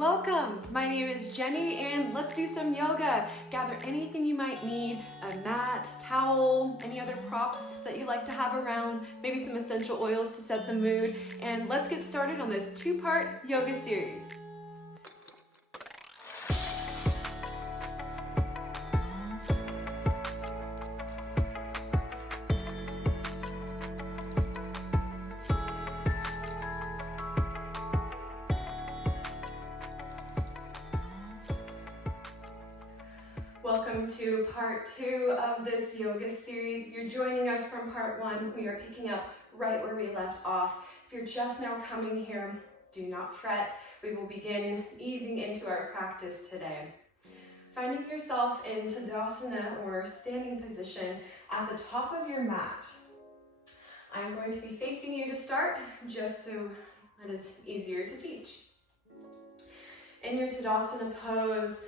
Welcome! My name is Jenny and let's do some yoga. Gather anything you might need, a mat, towel, any other props that you like to have around, maybe some essential oils to set the mood, and let's get started on this two-part yoga series. Welcome to part 2 of this yoga series. You're joining us from part 1. We are picking up right where we left off. If you're just now coming here, do not fret. We will begin easing into our practice today. Finding yourself in Tadasana or standing position at the top of your mat. I'm going to be facing you to start, just so that is easier to teach. In your Tadasana pose,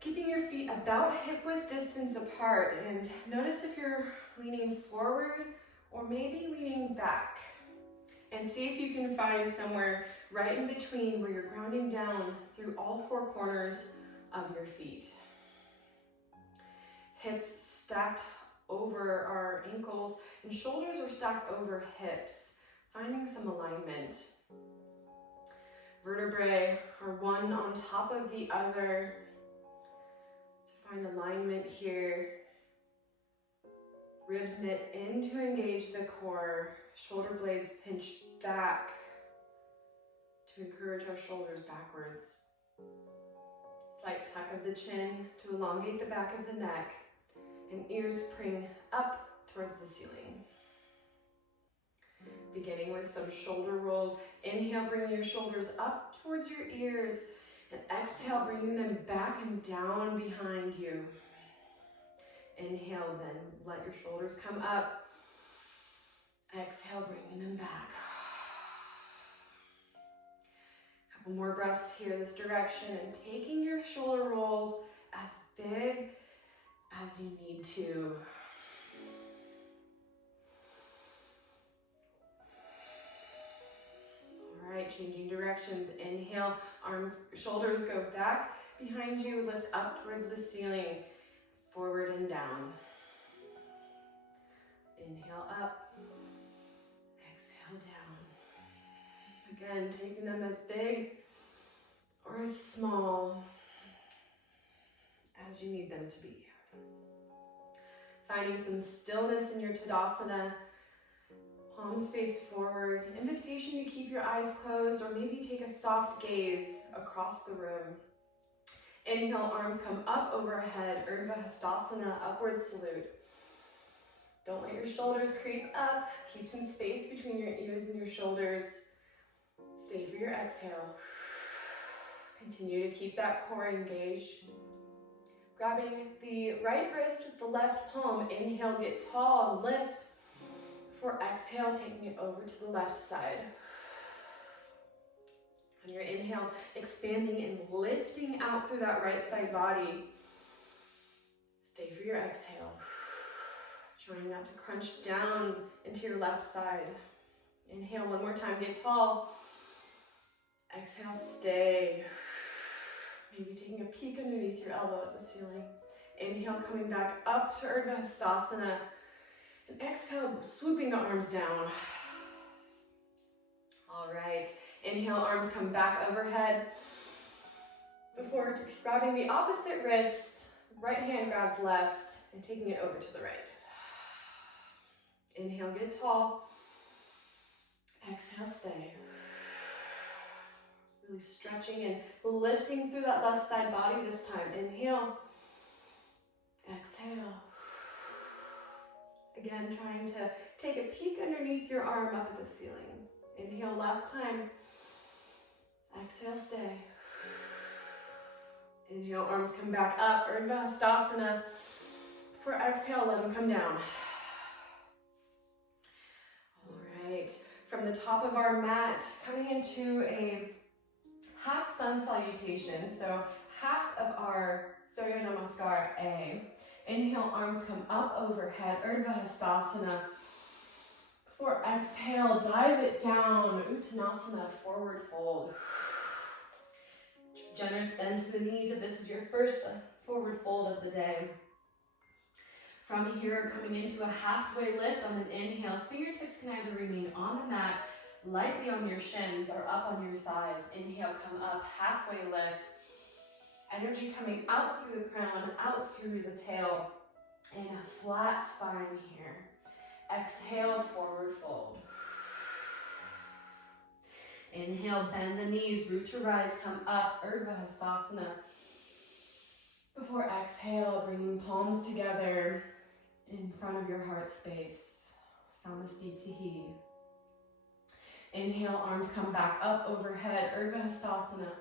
keeping your feet about hip-width distance apart, and notice if you're leaning forward or maybe leaning back. And see if you can find somewhere right in between where you're grounding down through all 4 corners of your feet. Hips stacked over our ankles and shoulders are stacked over hips, finding some alignment. Vertebrae are one on top of the other. Find alignment here. Ribs knit in to engage the core. Shoulder blades pinch back to encourage our shoulders backwards. Slight tuck of the chin to elongate the back of the neck. And ears spring up towards the ceiling. Beginning with some shoulder rolls. Inhale, bring your shoulders up towards your ears. And exhale, bringing them back and down behind you. Inhale, then let your shoulders come up. Exhale, bringing them back. A couple more breaths here this direction and taking your shoulder rolls as big as you need to. Alright, changing directions. Inhale, arms, shoulders go back behind you, lift up towards the ceiling, forward and down. Inhale up, exhale down. Again, taking them as big or as small as you need them to be. Finding some stillness in your Tadasana. Palms face forward. Invitation to keep your eyes closed or maybe take a soft gaze across the room. Inhale, arms come up overhead, Urdhva Hastasana, upward salute. Don't let your shoulders creep up. Keep some space between your ears and your shoulders. Stay for your exhale. Continue to keep that core engaged. Grabbing the right wrist with the left palm. Inhale, get tall and lift. For exhale, taking it over to the left side. On your inhales, expanding and lifting out through that right side body. Stay for your exhale. Trying not to crunch down into your left side. Inhale one more time, get tall. Exhale, stay. Maybe taking a peek underneath your elbow at the ceiling. Inhale, coming back up to Urdhva Hastasana. And exhale, swooping the arms down. All right, inhale, arms come back overhead. Before grabbing the opposite wrist, right hand grabs left and taking it over to the right. Inhale, get tall. Exhale, stay. Really stretching and lifting through that left side body this time. Inhale, exhale. Again, trying to take a peek underneath your arm up at the ceiling. Inhale, last time. Exhale, stay. Inhale, arms come back up, Urdhva Hastasana. For exhale, let them come down. All right, from the top of our mat, coming into a half Sun Salutation, so half of our Surya Namaskar A. Inhale, arms come up overhead, Urdhva Hastasana. For exhale, dive it down, Uttanasana, forward fold. Generous bend to the knees if this is your first forward fold of the day. From here, coming into a halfway lift on an inhale, fingertips can either remain on the mat, lightly on your shins, or up on your thighs. Inhale, come up, halfway lift. Energy coming out through the crown, out through the tail, and a flat spine here. Exhale, forward fold. Inhale, bend the knees, root to rise, come up, Urdhva Hastasana. Before exhale, bringing palms together in front of your heart space. Samastitihi. Inhale, arms come back up overhead, Urdhva Hastasana.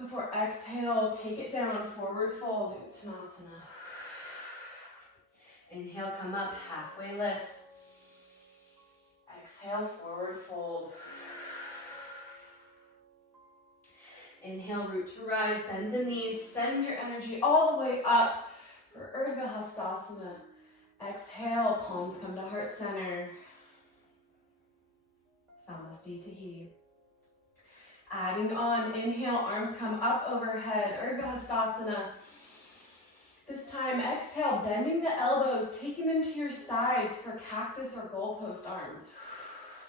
Before exhale, take it down, forward fold, Uttanasana. Inhale, come up, halfway lift. Exhale, forward fold. Inhale, root to rise, bend the knees, send your energy all the way up for Urdhva Hastasana. Exhale, palms come to heart center. Samastitihi. Adding on, inhale, arms come up overhead, Urdhva Hastasana. This time, exhale, bending the elbows, taking them to your sides for cactus or goalpost arms.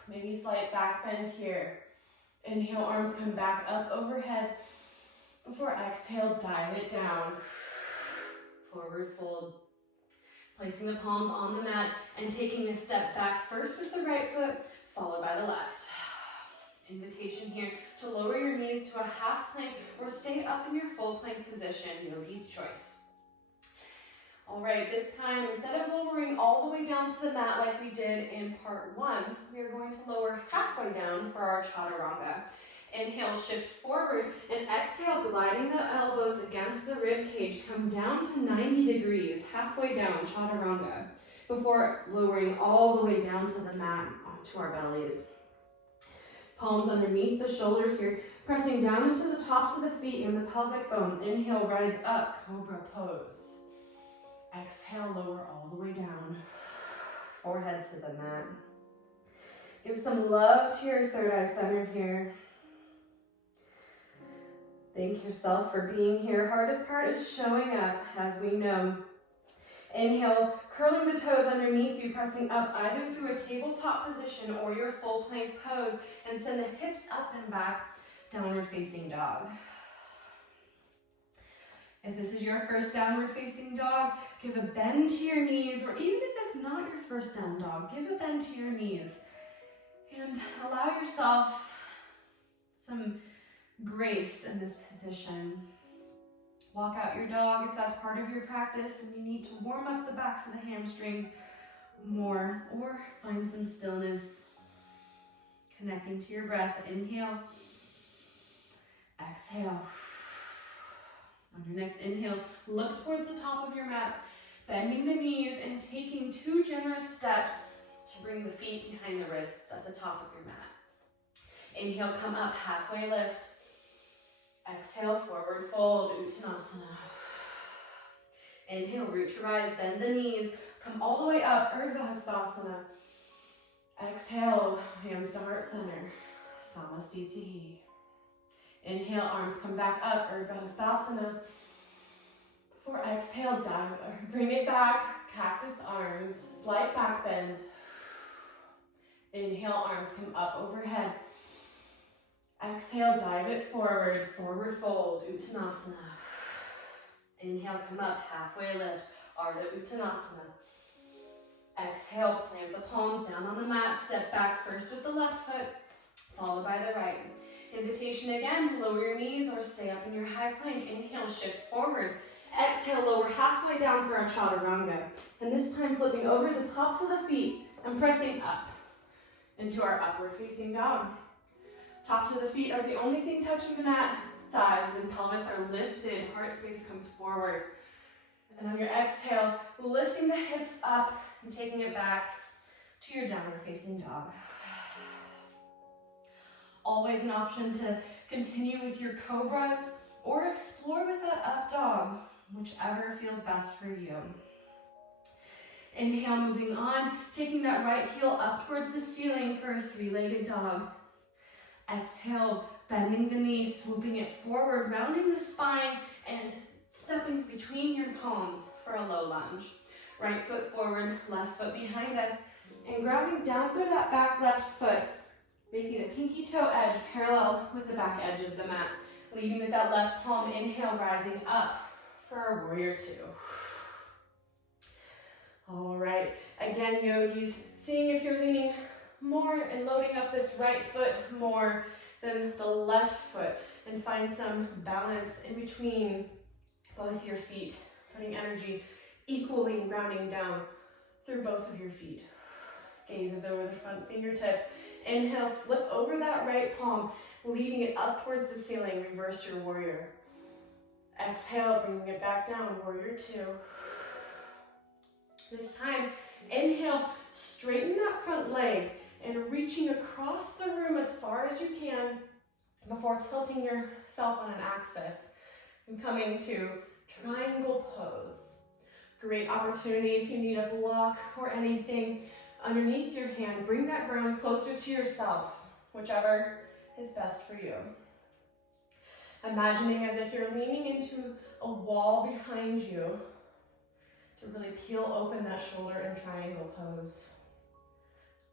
Maybe slight back bend here. Inhale, arms come back up overhead. Before exhale, dive it down. Forward fold. Placing the palms on the mat and taking a step back first with the right foot, followed by the left. Invitation here to lower your knees to a half plank or stay up in your full plank position, yogi's choice. All right, this time, instead of lowering all the way down to the mat like we did in part one, we are going to lower halfway down for our Chaturanga. Inhale, shift forward, and exhale, gliding the elbows against the rib cage. Come down to 90 degrees, halfway down, Chaturanga, before lowering all the way down to the mat, onto our bellies. Palms underneath the shoulders here, pressing down into the tops of the feet and the pelvic bone. Inhale, rise up, cobra pose. Exhale, lower all the way down. Forehead to the mat. Give some love to your third eye center here. Thank yourself for being here. Hardest part is showing up, as we know. Inhale, curling the toes underneath you, pressing up either through a tabletop position or your full plank pose, and send the hips up and back, downward facing dog. If this is your first downward facing dog, give a bend to your knees, or even if it's not your first down dog, give a bend to your knees. And allow yourself some grace in this position. Walk out your dog if that's part of your practice and you need to warm up the backs of the hamstrings more, or find some stillness, connecting to your breath. Inhale, exhale. On your next inhale, look towards the top of your mat, bending the knees and taking 2 generous steps to bring the feet behind the wrists at the top of your mat. Inhale, come up, halfway lift. Exhale, forward fold, Uttanasana. Inhale, root to rise, bend the knees, come all the way up, Urdhva Hastasana. Exhale, hands to heart center, Samastitihi. Inhale, arms come back up, Urdhva Hastasana. Before exhale, dive, bring it back, cactus arms, slight back bend. Inhale, arms come up overhead. Exhale, dive it forward, forward fold, Uttanasana. Inhale, come up, halfway lift, Ardha Uttanasana. Exhale, plant the palms down on the mat, step back first with the left foot, followed by the right. Invitation again to lower your knees or stay up in your high plank. Inhale, shift forward. Exhale, lower halfway down for our Chaturanga. And this time flipping over the tops of the feet and pressing up into our upward facing dog. Tops of the feet are the only thing touching the mat. Thighs and pelvis are lifted. Heart space comes forward. And then on your exhale, lifting the hips up and taking it back to your downward facing dog. Always an option to continue with your cobras or explore with that up dog, whichever feels best for you. Inhale, moving on, taking that right heel up towards the ceiling for a 3-legged dog. Exhale, bending the knee, swooping it forward, rounding the spine, and stepping between your palms for a low lunge. Right foot forward, left foot behind us, and grabbing down through that back left foot, making the pinky toe edge parallel with the back edge of the mat. Leading with that left palm, inhale, rising up for our warrior two. All right, again, yogis, seeing if you're leaning more and loading up this right foot more than the left foot, and find some balance in between both your feet, putting energy equally and grounding down through both of your feet. Gazes over the front fingertips. Inhale, flip over that right palm, leading it up towards the ceiling. Reverse your warrior. Exhale, bringing it back down, warrior two. This time, inhale, straighten that front leg and reaching across the room as far as you can before tilting yourself on an axis and coming to triangle pose. Great opportunity if you need a block or anything underneath your hand. Bring that ground closer to yourself, whichever is best for you. Imagining as if you're leaning into a wall behind you to really peel open that shoulder in triangle pose.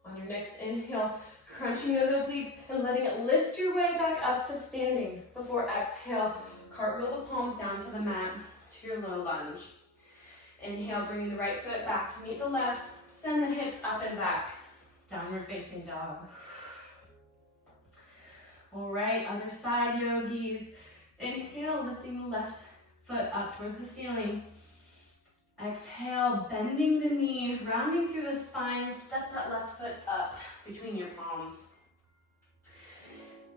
On your next inhale, crunching those obliques and letting it lift your way back up to standing. Before exhale, cartwheel the palms down to the mat to your low lunge. Inhale, bringing the right foot back to meet the left. Send the hips up and back. Downward facing dog. All right, other side, yogis. Inhale, lifting the left foot up towards the ceiling. Exhale, bending the knee, rounding through the spine. Step that left foot up between your palms.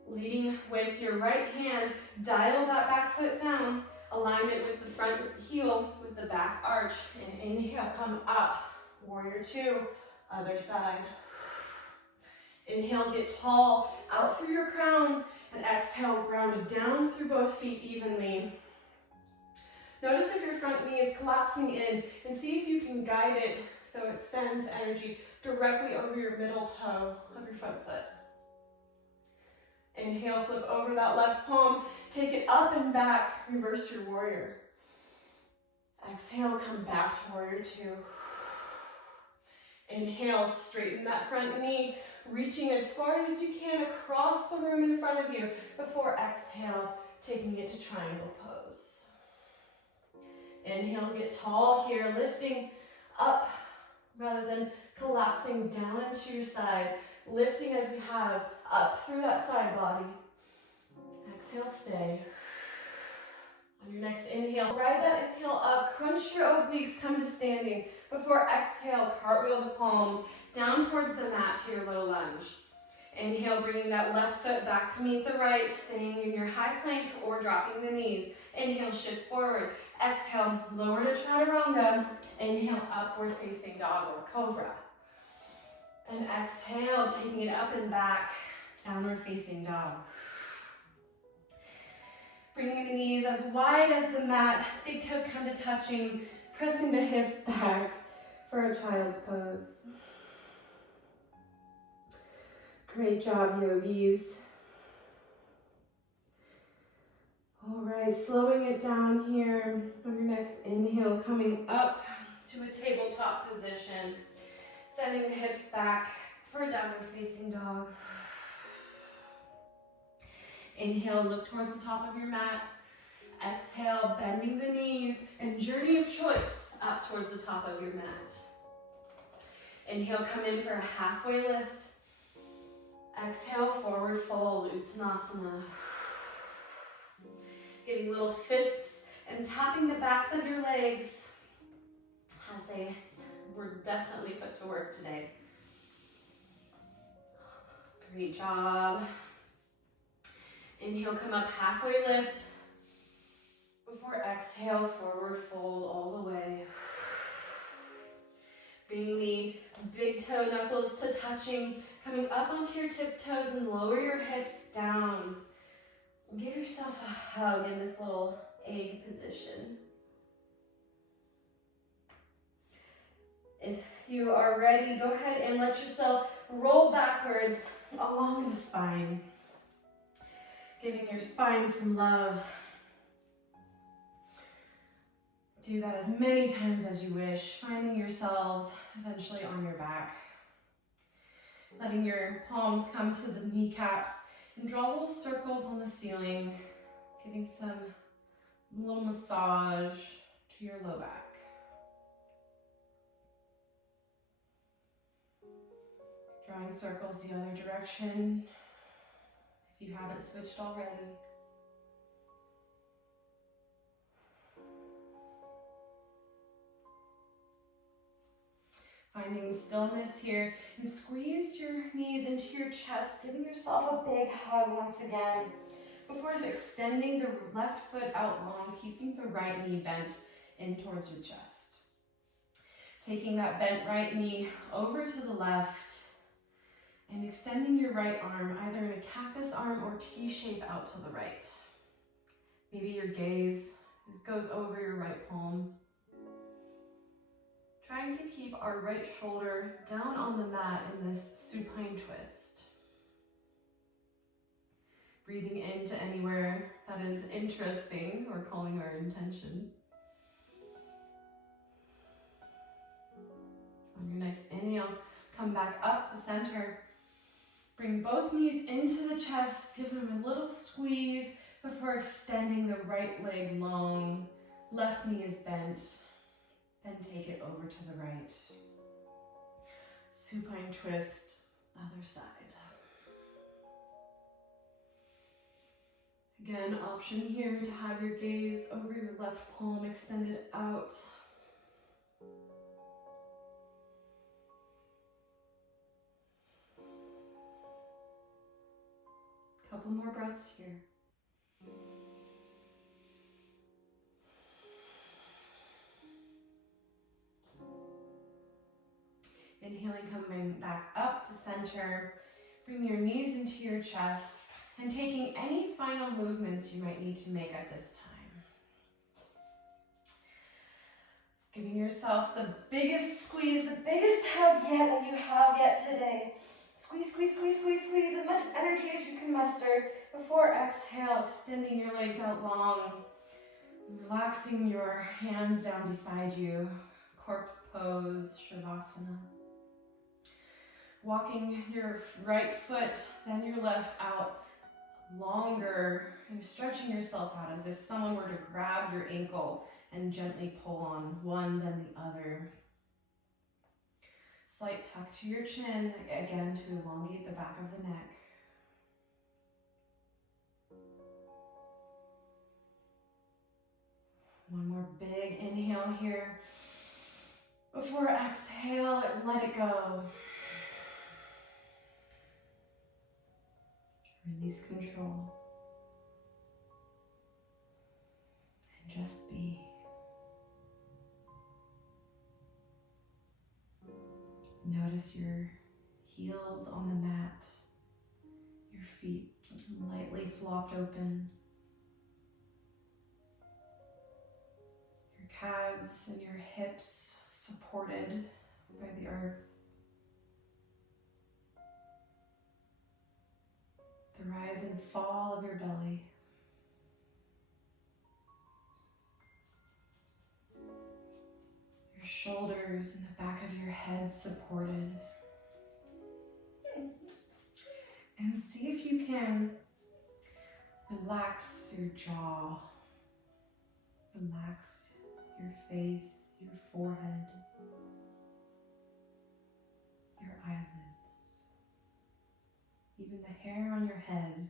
Leading with your right hand, dial that back foot down. Alignment with the front heel with the back arch. And inhale, come up. Warrior two, other side. Inhale, get tall, out through your crown. And exhale, ground down through both feet evenly. Notice if your front knee is collapsing in, and see if you can guide it so it sends energy directly over your middle toe of your front foot. Inhale, flip over that left palm, take it up and back, reverse your warrior. Exhale, come back to warrior two. Inhale, straighten that front knee, reaching as far as you can across the room in front of you before exhale, taking it to triangle pose. Inhale, get tall here, lifting up rather than collapsing down into your side. Lifting as we have up through that side body. Exhale, stay. On your next inhale, ride that inhale up, crunch your obliques, come to standing. Before exhale, cartwheel the palms down towards the mat to your low lunge. Inhale, bringing that left foot back to meet the right, staying in your high plank or dropping the knees. Inhale, shift forward. Exhale, lower to Chaturanga. Inhale, upward facing dog or cobra. And exhale, taking it up and back, downward facing dog. Bringing the knees as wide as the mat, big toes come to touching, pressing the hips back for a child's pose. Great job, yogis. All right, slowing it down here. On your next inhale, coming up to a tabletop position. Sending the hips back for a downward facing dog. Inhale, look towards the top of your mat. Exhale, bending the knees and journey of choice up towards the top of your mat. Inhale, come in for a halfway lift. Exhale, forward fold, Uttanasana. Getting little fists and tapping the backs of your legs as they were definitely put to work today. Great job. Inhale, come up, halfway lift. Before exhale, forward fold all the way. Bring the big toe knuckles to touching, coming up onto your tiptoes and lower your hips down. Give yourself a hug in this little egg position. If you are ready, go ahead and let yourself roll backwards along the spine. Giving your spine some love. Do that as many times as you wish, finding yourselves eventually on your back. Letting your palms come to the kneecaps and draw little circles on the ceiling, giving some little massage to your low back. Drawing circles the other direction if you haven't switched already. Finding stillness here, and squeeze your knees into your chest, giving yourself a big hug once again. Before extending the left foot out long, keeping the right knee bent in towards your chest. Taking that bent right knee over to the left and extending your right arm, either in a cactus arm or T-shape out to the right. Maybe your gaze goes over your right palm. Trying to keep our right shoulder down on the mat in this supine twist. Breathing into anywhere that is interesting or calling our intention. On your next inhale, come back up to center. Bring both knees into the chest, give them a little squeeze before extending the right leg long. Left knee is bent. Then take it over to the right. Supine twist, other side. Again, option here to have your gaze over your left palm extended out. Couple more breaths here. Inhaling, coming back up to center. Bring your knees into your chest and taking any final movements you might need to make at this time. Giving yourself the biggest squeeze, the biggest hug yet that you have yet today. Squeeze, squeeze, squeeze, squeeze, squeeze, as much energy as you can muster before exhale, extending your legs out long. Relaxing your hands down beside you. Corpse pose, Shavasana. Walking your right foot, then your left out longer and stretching yourself out as if someone were to grab your ankle and gently pull on one, then the other. Slight tuck to your chin, again to elongate the back of the neck. One more big inhale here. Before exhale, let it go. Release control. And just be. Notice your heels on the mat, your feet lightly flopped open, your calves and your hips supported by the earth. The rise and fall of your belly. Your shoulders and the back of your head supported. And see if you can relax your jaw. Relax your face, your forehead, your eyelids, even the hair on your head.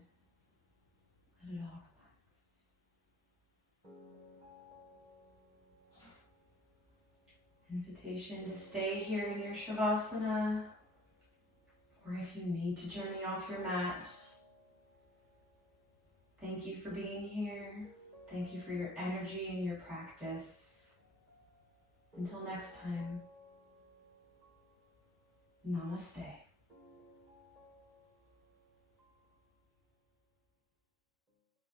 Let it all relax. Invitation to stay here in your Shavasana, or if you need to journey off your mat. Thank you for being here. Thank you for your energy and your practice. Until next time, namaste.